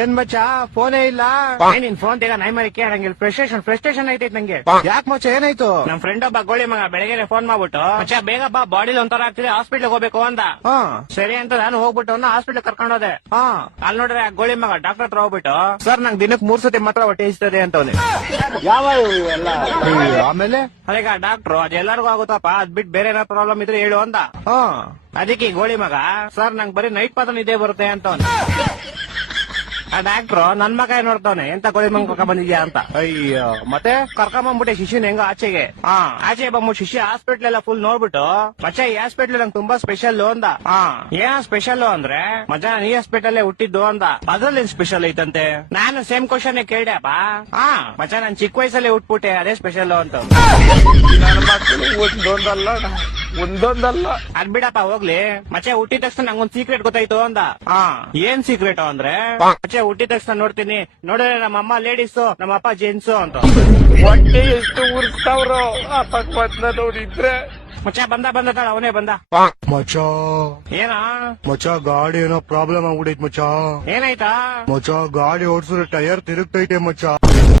ಏನ್ ಮಚ್ಚ ಫೋನೇ ಇಲ್ಲ. ನಿನ್ ಫೋನ್ ತೆಗ ನೈ ಮರಿ ಕೇಳಂಗಿಲ್ಲ. ಫ್ರಸ್ಟ್ರೇಷನ್ ಐತೈತ್ ನಂಗೆ. ಯಾಕೆ ಮಚ್ಚ ಏನಾಯ್ತು? ನಮ್ ಫ್ರೆಂಡ್ ಒಬ್ಬ ಗೋಳಿ ಮಗ ಬೆಳಗ್ಗೆ ಫೋನ್ ಮಾಡ್ಬಿಟ್ಟು ಮಚ್ಚ ಬೇಗ ಬಾ ಬಾಡಿಲಿ ಒಂಥರ ಆಗ್ತಿದೆ ಹಾಸ್ಪಿಟ್ಲ್ ಹೋಗ್ಬೇಕು ಅಂದ. ಹಾ ಸರಿ ಅಂತ ನಾನು ಹೋಗ್ಬಿಟ್ಟು ಹಾಸ್ಪಿಟ್ಲ್ ಕರ್ಕೊಂಡು ಹೋದೆ. ಹಾ ಅಲ್ಲಿ ನೋಡ್ರೆ ಆ ಗೋಳಿ ಮಗ ಡಾಕ್ಟರ್ ಹತ್ರ ಹೋಗ್ಬಿಟ್ಟು ಸರ್ ನಂಗೆ ದಿನಕ್ಕೆ 3 ಸತಿ ಮಾತ್ರ ಹೊಟ್ಟೆ ಇಸ್ತದೆ ಅಂತವನೆ. ಯಾವ ಇವೆಲ್ಲ? ಆಮೇಲೆ ಅದೀಗ ಡಾಕ್ಟ್ರು ಅದೆಲ್ಲರಿಗೂ ಆಗುತ್ತಪ್ಪ, ಅದ್ ಬಿಟ್ಟು ಬೇರೆ ಏನಾದ್ರು ಪ್ರಾಬ್ಲಮ್ ಇದ್ರೆ ಹೇಳು ಅಂದ. ಹಾ ಅದಕ್ಕೆ ಈ ಗೋಳಿ ಮಗ ಸರ್ ನಂಗೆ ಬರೀ ನೈಟ್ ಮಾತ್ರ ನಿದ್ದೆ ಬರುತ್ತೆ ಅಂತವನೆ. ಆ ಡಾಕ್ಟ್ರು ನನ್ ಮಗ ನೋಡ್ತಾವನೆ ಎಂತ ಗೋಳಿ ಮಗ ಕರ್ಕೊಂಡ್ ಬಂದಿದ್ಯಾ ಅಂತ. ಅಯ್ಯ ಮತ್ತೆ ಕರ್ಕೊಂಬಂದ್ಬಿಟ್ಟೆ ಶಿಷ್ಯನ್ ಹೆಂಗ ಆಚೆಗೆ. ಆಚೆ ಬಂದ್ಬಿಟ್ಟು ಶಿಷ್ಯ ಹಾಸ್ಪಿಟ್ಲ್ ಎಲ್ಲ ಫುಲ್ ನೋಡ್ಬಿಟ್ಟು ಮಚ್ಚ ಈ ಹಾಸ್ಪಿಟ್ಲ್ ನಂಗೆ ತುಂಬಾ ಸ್ಪೆಷಲ್ ಅಂದ. ಏನ ಸ್ಪೆಷಲ್ ಅಂದ್ರೆ ಮಜಾ ನೀ ಹಾಸ್ಪಿಟಲ್ ಹುಟ್ಟಿದ್ದು ಅಂದ. ಅದ್ರಲ್ಲಿ ಸ್ಪೆಷಲ್ ಐತಂತೆ. ನಾನು ಸೇಮ್ ಕ್ವಶನ್ ಕೇಳ್ದೆಪ್ಪ. ಮಚ್ಚ ನಾನ್ ಚಿಕ್ಕ ವಯಸ್ಸಲ್ಲಿ ಹುಟ್ಬಿಟ್ಟೆ ಅದೇ ಸ್ಪೆಷಲ್ ಅಂತ. ನನ್ನ ಮಕ್ಕಳು ಒಂದೊಂದಲ್ಲ ಅದ್ ಬಿಡಪ್ಪ ಹೋಗ್ಲಿ. ಮಚ್ಚ ಹುಟ್ಟಿದ ತಕ್ಷಣ ನಂಗೊಂದ್ ಸೀಕ್ರೆಟ್ ಗೊತ್ತಾಯ್ತು ಅಂದ. ಏನ್ ಸೀಕ್ರೆಟ್ ಅಂದ್ರೆ ಮಚ್ಚ ಹುಟ್ಟಿದ ತಕ್ಷಣ ನೋಡ್ತೀನಿ ನೋಡಿದ್ರೆ ನಮ್ಮ ಅಮ್ಮ ಲೇಡೀಸು ನಮ್ಮ ಅಪ್ಪ ಜೆಂಟ್ಸು ಅಂತ. ಹೊಟ್ಟೆ ಎಷ್ಟು ಉರ್ಸ್ತಾವ್ರು ಅಪಕ್ವತ್ನ ನೋಡಿದ್ರೆ. ಮಚ್ಚ ಬಂದ ತಾಳ ಅವನೇ ಬಂದ. ಮಚ್ಚ ಏನ ಮಚ್ಚ ಗಾಡಿ ಏನೋ ಪ್ರಾಬ್ಲಮ್ ಆಗ್ಬಿಟ್ಟೈತ್ ಮಚ್ಚ. ಏನಾಯ್ತಾ? ಮಚ್ಚ ಗಾಡಿ ಓಡಿಸಿದ್ರೆ ಟೈರ್ ತಿರುಗ್ತೈತೆ ಮಚ್ಚ.